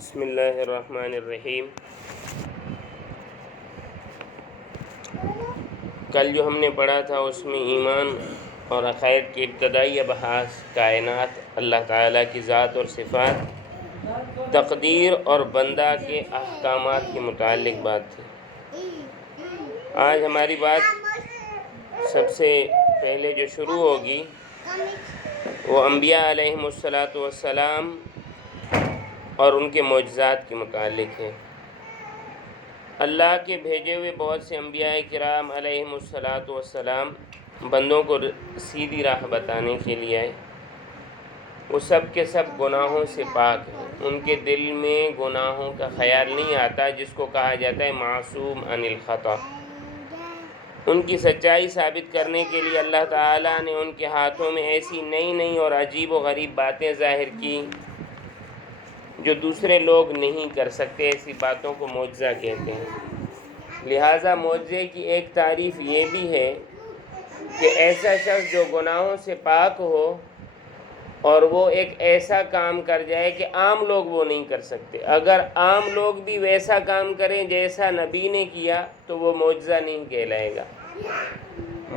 بسم اللہ الرحمن الرحیم۔ کل جو ہم نے پڑھا تھا اس میں ایمان اور عقائد کے ابتدائی ابحاث کائنات، اللہ تعالیٰ کی ذات اور صفات، تقدیر اور بندہ کے احکامات کے متعلق بات تھی۔ آج ہماری بات سب سے پہلے جو شروع ہوگی وہ انبیاء علیہم السلام اور ان کے معجزات کے متعلق ہے۔ اللہ کے بھیجے ہوئے بہت سے انبیاء کرام علیہم السلام بندوں کو سیدھی راہ بتانے کے لیے آئے۔ وہ سب کے سب گناہوں سے پاک ہیں، ان کے دل میں گناہوں کا خیال نہیں آتا، جس کو کہا جاتا ہے معصوم عن الخطا۔ ان کی سچائی ثابت کرنے کے لیے اللہ تعالیٰ نے ان کے ہاتھوں میں ایسی نئی نئی اور عجیب و غریب باتیں ظاہر کی جو دوسرے لوگ نہیں کر سکتے۔ ایسی باتوں کو معجزہ کہتے ہیں۔ لہٰذا معجزے کی ایک تعریف یہ بھی ہے کہ ایسا شخص جو گناہوں سے پاک ہو اور وہ ایک ایسا کام کر جائے کہ عام لوگ وہ نہیں کر سکتے۔ اگر عام لوگ بھی ویسا کام کریں جیسا نبی نے کیا تو وہ معجزہ نہیں کہلائے گا۔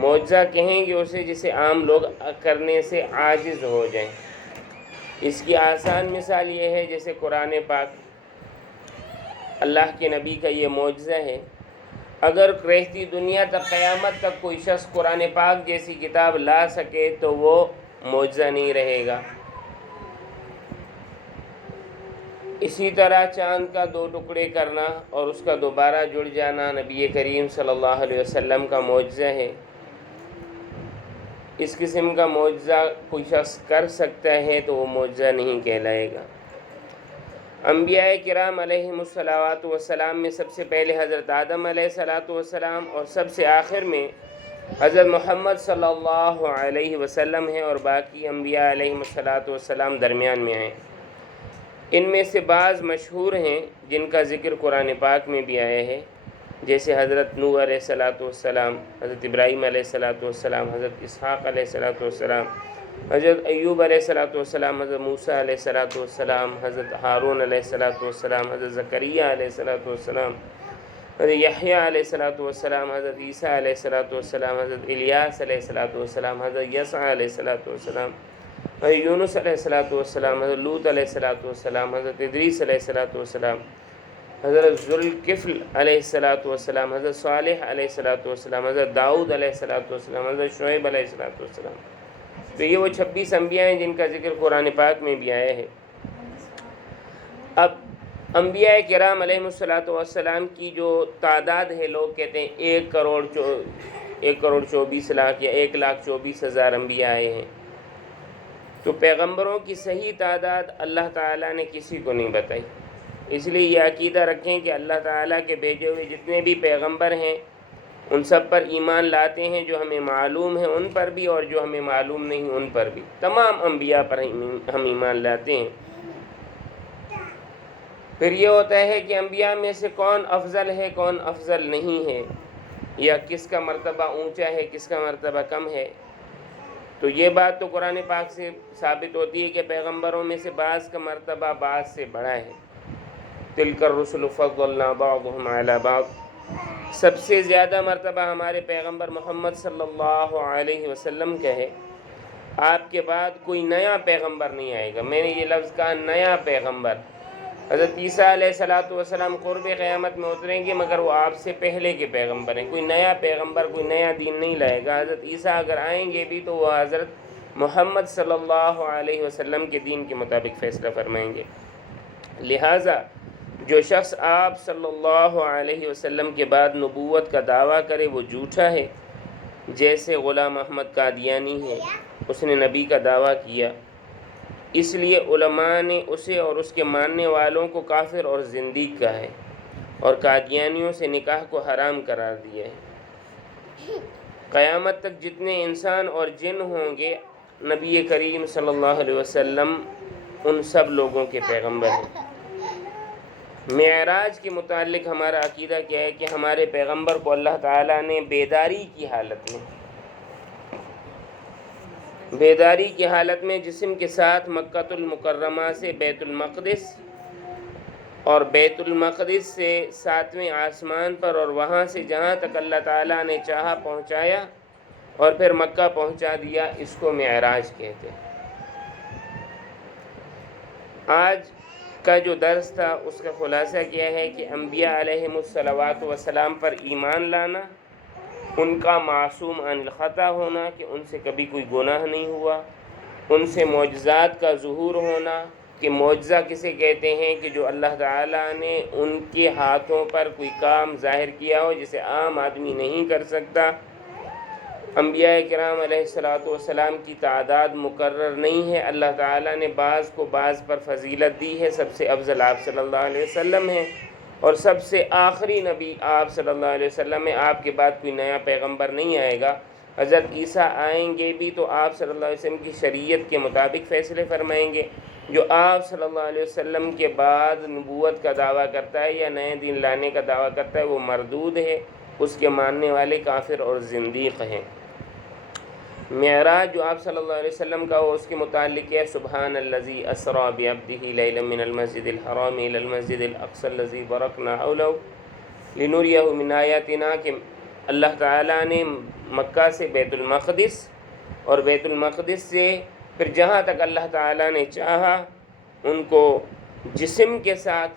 معجزہ کہیں گے اسے جسے عام لوگ کرنے سے عاجز ہو جائیں۔ اس کی آسان مثال یہ ہے جیسے قرآن پاک، اللہ کے نبی کا یہ معجزہ ہے۔ اگر رہتی دنیا تک قیامت تک کوئی شخص قرآن پاک جیسی کتاب لا سکے تو وہ معجزہ نہیں رہے گا۔ اسی طرح چاند کا 2 ٹکڑے کرنا اور اس کا دوبارہ جڑ جانا نبی کریم صلی اللہ علیہ وسلم کا معجزہ ہے۔ اس قسم کا معجزہ کوئی شخص کر سکتا ہے تو وہ معجزہ نہیں کہلائے گا۔ انبیاء کرام علیہم السلام میں سب سے پہلے حضرت آدم علیہ السلام اور سب سے آخر میں حضرت محمد صلی اللہ علیہ وسلم ہیں، اور باقی انبیاء علیہم السلام درمیان میں ہیں۔ ان میں سے بعض مشہور ہیں جن کا ذکر قرآن پاک میں بھی آیا ہے، جیسے حضرت نوح علیہ السلام، حضرت ابراہیم علیہ السلام، حضرت اسحاق علیہ السلام، حضرت ایوب علیہ السلام، حضرت موسیٰ علیہ السلام، حضرت ہارون علیہ السلام، حضرت زکریا علیہ السلام، حضرت یحییٰ علیہ السلام، حضرت عیسیٰ علیہ السلام، حضرت الیاس علیہ السلام، حضرت یسع علیہ السلام، حضرت یونس علیہ السلام، حضرت لوط علیہ السلام، حضرت ادریس علیہ السلام، حضرت ذوالکفل علیہ السلام، حضرت صالح علیہ السلام، حضرت داؤد علیہ السلام، حضرت شعیب علیہ السلام۔ تو یہ وہ 26 انبیاء ہیں جن کا ذکر قرآن پاک میں بھی آیا ہے۔ اب انبیاء کرام علیہم السلام کی جو تعداد ہے، لوگ کہتے ہیں 1,24,00,000 یا 1,24,000 انبیاء آئے ہیں۔ تو پیغمبروں کی صحیح تعداد اللہ تعالیٰ نے کسی کو نہیں بتائی۔ اس لیے یہ عقیدہ رکھیں کہ اللہ تعالیٰ کے بھیجے ہوئے جتنے بھی پیغمبر ہیں ان سب پر ایمان لاتے ہیں، جو ہمیں معلوم ہیں ان پر بھی اور جو ہمیں معلوم نہیں ان پر بھی، تمام انبیاء پر ہم ایمان لاتے ہیں۔ پھر یہ ہوتا ہے کہ انبیاء میں سے کون افضل ہے کون افضل نہیں ہے، یا کس کا مرتبہ اونچا ہے کس کا مرتبہ کم ہے۔ تو یہ بات تو قرآن پاک سے ثابت ہوتی ہے کہ پیغمبروں میں سے بعض کا مرتبہ بعض سے بڑا ہے۔ تلک الرسل فضلنا بعضهم علی بعض۔ سب سے زیادہ مرتبہ ہمارے پیغمبر محمد صلی اللہ علیہ وسلم کا ہے۔ آپ کے بعد کوئی نیا پیغمبر نہیں آئے گا۔ میں نے یہ لفظ کہا، نیا پیغمبر۔ حضرت عیسیٰ علیہ السلام قرب قیامت میں اتریں گے، مگر وہ آپ سے پہلے کے پیغمبر ہیں۔ کوئی نیا پیغمبر کوئی نیا دین نہیں لائے گا۔ حضرت عیسیٰ اگر آئیں گے بھی تو وہ حضرت محمد صلی اللہ علیہ وسلم کے دین کے مطابق فیصلہ فرمائیں گے۔ لہٰذا جو شخص آپ صلی اللہ علیہ وسلم کے بعد نبوت کا دعویٰ کرے وہ جھوٹا ہے۔ جیسے غلام احمد قادیانی ہے، اس نے نبی کا دعویٰ کیا، اس لیے علماء نے اسے اور اس کے ماننے والوں کو کافر اور زندیق کہا ہے، اور قادیانیوں سے نکاح کو حرام قرار دیا ہے۔ قیامت تک جتنے انسان اور جن ہوں گے، نبی کریم صلی اللہ علیہ وسلم ان سب لوگوں کے پیغمبر ہیں۔ معراج کے متعلق ہمارا عقیدہ کیا ہے کہ ہمارے پیغمبر کو اللہ تعالیٰ نے بیداری کی حالت میں جسم کے ساتھ مکہ المکرمہ سے بیت المقدس اور بیت المقدس سے 7ویں آسمان پر اور وہاں سے جہاں تک اللہ تعالیٰ نے چاہا پہنچایا اور پھر مکہ پہنچا دیا، اس کو معراج کہتے ہیں۔ آج کا جو درس تھا اس کا خلاصہ کیا ہے کہ انبیاء علیہم الصلوات والسلام پر ایمان لانا، ان کا معصوم عن الخطا ہونا کہ ان سے کبھی کوئی گناہ نہیں ہوا، ان سے معجزات کا ظہور ہونا کہ معجزہ کسے کہتے ہیں کہ جو اللہ تعالیٰ نے ان کے ہاتھوں پر کوئی کام ظاہر کیا ہو جسے عام آدمی نہیں کر سکتا۔ انبیاء کرام علیہ السلام کی تعداد مقرر نہیں ہے، اللہ تعالیٰ نے بعض کو بعض پر فضیلت دی ہے، سب سے افضل آپ صلی اللہ علیہ وسلم ہیں اور سب سے آخری نبی آپ صلی اللہ علیہ وسلم ہیں۔ آپ کے بعد کوئی نیا پیغمبر نہیں آئے گا، حضرت عیسیٰ آئیں گے بھی تو آپ صلی اللہ علیہ وسلم کی شریعت کے مطابق فیصلے فرمائیں گے۔ جو آپ صلی اللہ علیہ وسلم کے بعد نبوت کا دعویٰ کرتا ہے یا نئے دین لانے کا دعویٰ کرتا ہے وہ مردود ہے، اس کے ماننے والے کافر اور زندیق ہیں۔ معراج جو آپ صلی اللہ علیہ وسلم کا وہ اس کے متعلق ہے، سبحان الذی اسریٰ بعبدہ لیلا من المسجد الحرام الی المسجد الاقصی الذی بارکنا حولہ لنریہ من آیاتنا، کہ اللہ تعالیٰ نے مکہ سے بیت المقدس اور بیت المقدس سے پھر جہاں تک اللہ تعالیٰ نے چاہا ان کو جسم کے ساتھ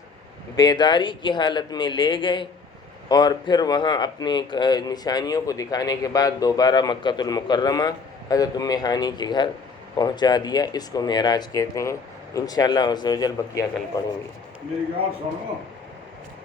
بیداری کی حالت میں لے گئے اور پھر وہاں اپنے نشانیوں کو دکھانے کے بعد دوبارہ مکۃ المکرمہ حضرت ام ہانی کے گھر پہنچا دیا۔ اس کو معراج کہتے ہیں۔ انشاءاللہ عز و جل بقیہ کل پڑھیں گے۔